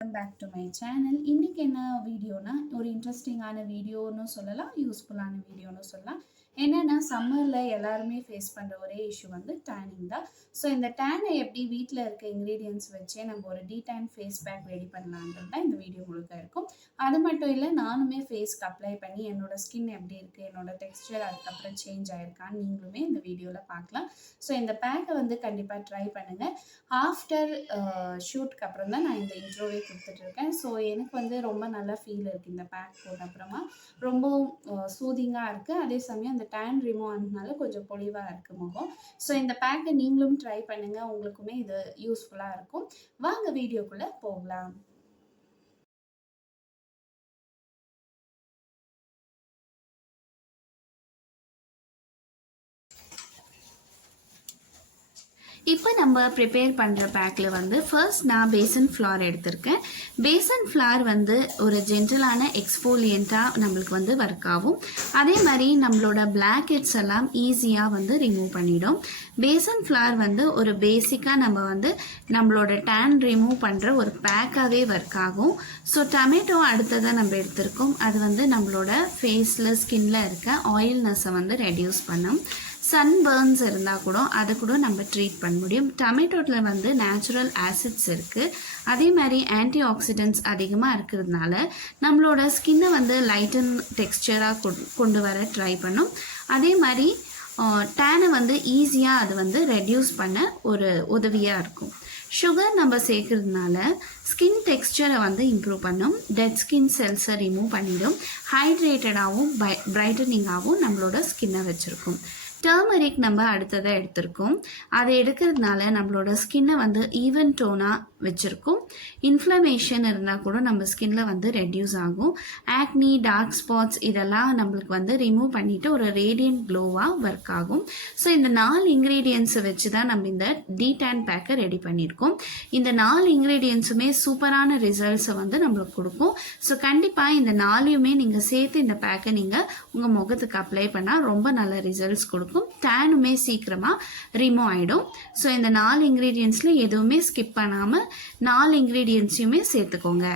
Welcome back to my channel. இன்றைக்கி என்ன வீடியோனா, ஒரு இன்ட்ரெஸ்டிங்கான வீடியோன்னு சொல்லலாம், யூஸ்ஃபுல்லான வீடியோன்னு சொல்லலாம். என்னென்னா, சம்மரில் எல்லாருமே ஃபேஸ் பண்ணுற ஒரே இஷ்யூ வந்து டேனிங் தான். ஸோ இந்த டேனை எப்படி வீட்டில் இருக்க இன்க்ரீடியன்ட்ஸ் வச்சே நம்ம ஒரு டீடேன் ஃபேஸ் பேக் ரெடி பண்ணலான்றது தான் இந்த வீடியோ முழுக்க இருக்கும். அது மட்டும் இல்லை, நானுமே ஃபேஸ்க்கு அப்ளை பண்ணி என்னோடய ஸ்கின் எப்படி இருக்குது, என்னோடய டெக்ஸ்டர் அதுக்கப்புறம் சேஞ்ச் ஆகிருக்கான்னு நீங்களுமே இந்த வீடியோவில் பார்க்கலாம். ஸோ இந்த பேக்கை வந்து கண்டிப்பாக ட்ரை பண்ணுங்கள். ஆஃப்டர் ஷூட்க்கு அப்புறம் தான் நான் இந்த இன்ட்ரோவே கொடுத்துட்ருக்கேன். ஸோ எனக்கு வந்து ரொம்ப நல்ல ஃபீல் இருக்குது இந்த பேக் போட்ட அப்புறமா. ரொம்பவும் சூதிங்காக இருக்குது. அதே சமயம் அந்த டேன் ரிமூவ் ஆனதுனால கொஞ்சம் பொலிவாக இருக்குது முகம். ஸோ இந்த பேக்கை நீங்களும் ட்ரை பண்ணுங்கள், உங்களுக்குமே இது யூஸ்ஃபுல்லாக இருக்கும். வாங்க வீடியோக்குள்ளே போகலாம். இப்போ நம்ம ப்ரிப்பேர் பண்ணுற பேக்கில் வந்து ஃபர்ஸ்ட் நான் பேசன் ஃப்ளார் எடுத்திருக்கேன். பேசன் ஃப்ளார் வந்து ஒரு ஜென்டலான எக்ஸ்ஃபோலியண்ட்டாக நம்மளுக்கு வந்து ஒர்க் ஆகும். அதே மாதிரி நம்மளோட பிளாக் ஹெட்ஸ் எல்லாம் ஈஸியாக வந்து ரிமூவ் பண்ணிடும். பேசன் ஃப்ளார் வந்து ஒரு பேசிக்காக நம்ம வந்து நம்மளோட டேன் ரிமூவ் பண்ணுற ஒரு பேக்காகவே ஒர்க் ஆகும். ஸோ டொமேட்டோ அடுத்ததாக நம்ம எடுத்திருக்கோம். அது வந்து நம்மளோட ஃபேஸில் ஸ்கின்ல இருக்க ஆயில்னஸை வந்து ரெடியூஸ் பண்ணும். சன்பர்ன்ஸ் இருந்தால் கூட அதை கூட நம்ம ட்ரீட் பண்ண முடியும். டொமேட்டோவில் வந்து நேச்சுரல் ஆசிட்ஸ் இருக்குது. அதே மாதிரி ஆன்டி ஆக்சிடென்ட்ஸ் அதிகமாக இருக்கிறதுனால நம்மளோட ஸ்கின்னை வந்து லைட்டன் டெக்ஸ்சராக கொண்டு வர ட்ரை பண்ணும். அதே மாதிரி டேனை வந்து ஈஸியாக அது வந்து ரெடியூஸ் பண்ண ஒரு உதவியாக இருக்கும். சுகர் நம்ம சேர்க்கறதுனால ஸ்கின் டெக்ஸ்சரை வந்து இம்ப்ரூவ் பண்ணும். டெட் ஸ்கின் செல்ஸை ரிமூவ் பண்ணிடும். ஹைட்ரேட்டடாகவும் பிரைட்டனிங்காகவும் நம்மளோட ஸ்கின்னை வச்சுருக்கும். டர்மரிக் நம்ம அடுத்ததாக எடுத்திருக்கோம். அதை எடுக்கிறதுனால நம்மளோட ஸ்கின்னை வந்து ஈவன் டோனாக வச்சுருக்கும். இன்ஃப்ளமேஷன் இருந்தால் கூட நம்ம ஸ்கின்ல வந்து ரெடியூஸ் ஆகும். ஆக்னி, டார்க் ஸ்பாட்ஸ் இதெல்லாம் நம்மளுக்கு வந்து ரிமூவ் பண்ணிவிட்டு ஒரு ரேடியன்ட் க்ளோவாக ஒர்க் ஆகும். ஸோ இந்த 4 இன்க்ரீடியன்ஸை வச்சு தான் நம்ம இந்த டீடேன் பேக்கை ரெடி பண்ணியிருக்கோம். இந்த 4 இன்க்ரீடியன்ஸுமே சூப்பரான ரிசல்ட்ஸை வந்து நம்மளுக்கு கொடுக்கும். ஸோ கண்டிப்பாக இந்த 4யுமே நீங்கள் சேர்த்து இந்த பேக்கை நீங்கள் உங்கள் முகத்துக்கு அப்ளை பண்ணால் ரொம்ப நல்ல ரிசல்ட்ஸ் கொடுக்கும். டேனுமே சீக்கிரமாக ரிமூவ் ஆகிடும். ஸோ இந்த 4 இன்க்ரீடியன்ஸில் எதுவுமே ஸ்கிப் பண்ணாமல் 4 இன்க்ரீடியன்ட்ஸையுமே சேர்த்துக்கோங்க.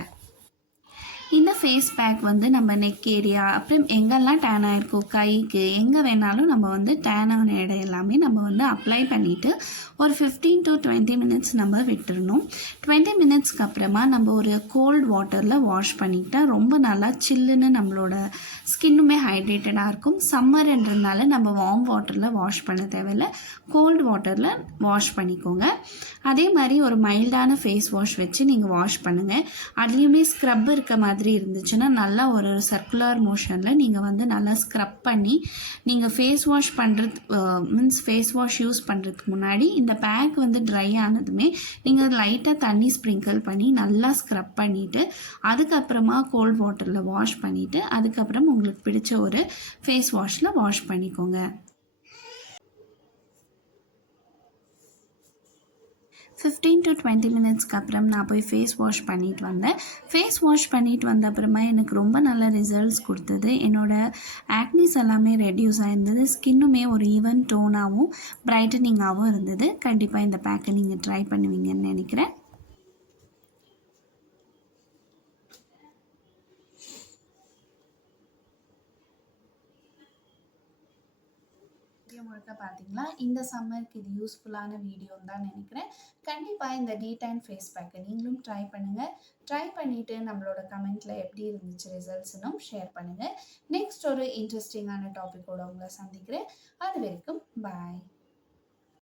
இந்த ஃபேஸ் பேக் வந்து நம்ம நெக் ஏரியா அப்புறம் எங்கெல்லாம் டேன் ஆகிருக்கோ கைக்கு எங்கே வேணாலும் நம்ம வந்து டேன் ஆன இடம் எல்லாமே நம்ம வந்து அப்ளை பண்ணிவிட்டு ஒரு 15 to 20 மினிட்ஸ் நம்ம விட்டுறணும். 20 மினிட்ஸ்க்கு அப்புறமா நம்ம ஒரு கோல்ட் வாட்டரில் வாஷ் பண்ணிக்கிட்டால் ரொம்ப நல்லா சில்லுன்னு நம்மளோட ஸ்கின்னுமே ஹைட்ரேட்டடாக இருக்கும். சம்மர்ன்றதுனால நம்ம வார்ம் வாட்டரில் வாஷ் பண்ண தேவையில்லை, கோல்டு வாட்டரில் வாஷ் பண்ணிக்கோங்க. அதே மாதிரி ஒரு மைல்டான ஃபேஸ் வாஷ் வச்சு நீங்கள் வாஷ் பண்ணுங்கள். அதுலேயுமே ஸ்க்ரப் இருக்க மாதிரி இருந்துச்சுன்னா நல்லா ஒரு சர்க்குலர் மோஷனில் நீங்கள் வந்து நல்லா ஸ்க்ரப் பண்ணி நீங்கள் ஃபேஸ் வாஷ் பண்ணுறது ஃபேஸ் வாஷ் யூஸ் பண்ணுறதுக்கு முன்னாடி இந்த பேக் வந்து ட்ரை ஆனதுமே நீங்கள் லைட்டாக தண்ணி ஸ்ப்ரிங்கிள் பண்ணி நல்லா ஸ்க்ரப் பண்ணிவிட்டு அதுக்கப்புறமா கோல்ட் வாட்டரில் வாஷ் பண்ணிவிட்டு அதுக்கப்புறம் உங்களுக்கு பிடிச்ச ஒரு ஃபேஸ் வாஷில் வாஷ் பண்ணிக்கோங்க. 15 to 20 மினிட்ஸ்க்கு அப்புறம் நான் போய் ஃபேஸ் வாஷ் பண்ணிட்டு வந்தேன். ஃபேஸ் வாஷ் பண்ணிட்டு வந்த அப்புறமா எனக்கு ரொம்ப நல்ல ரிசல்ட்ஸ் கொடுத்தது. என்னோடய ஆக்னிஸ் எல்லாமே ரெடியூஸ் ஆகிருந்தது. ஸ்கின்னுமே ஒரு ஈவன் டோனாகவும் பிரைட்டனிங்காகவும் இருந்தது. கண்டிப்பாக இந்த பேக்கை நீங்கள் ட்ரை பண்ணுவீங்கன்னு நினைக்கிறேன். முழுக்க பார்த்தீங்களா, இந்த சம்மருக்கு இது யூஸ்ஃபுல்லான வீடியோன்னு தான் நினைக்கிறேன். கண்டிப்பாக இந்த டீடைன் ஃபேஸ் பேக்கை நீங்களும் ட்ரை பண்ணுங்கள். ட்ரை பண்ணிவிட்டு நம்மளோட கமெண்ட்டில் எப்படி இருந்துச்சு ரிசல்ட்ஸ்னும் ஷேர் பண்ணுங்கள். நெக்ஸ்ட் ஒரு இன்ட்ரெஸ்டிங்கான டாப்பிக்கோடு உங்களை சந்திக்கிறேன். அது வரைக்கும் பாய்.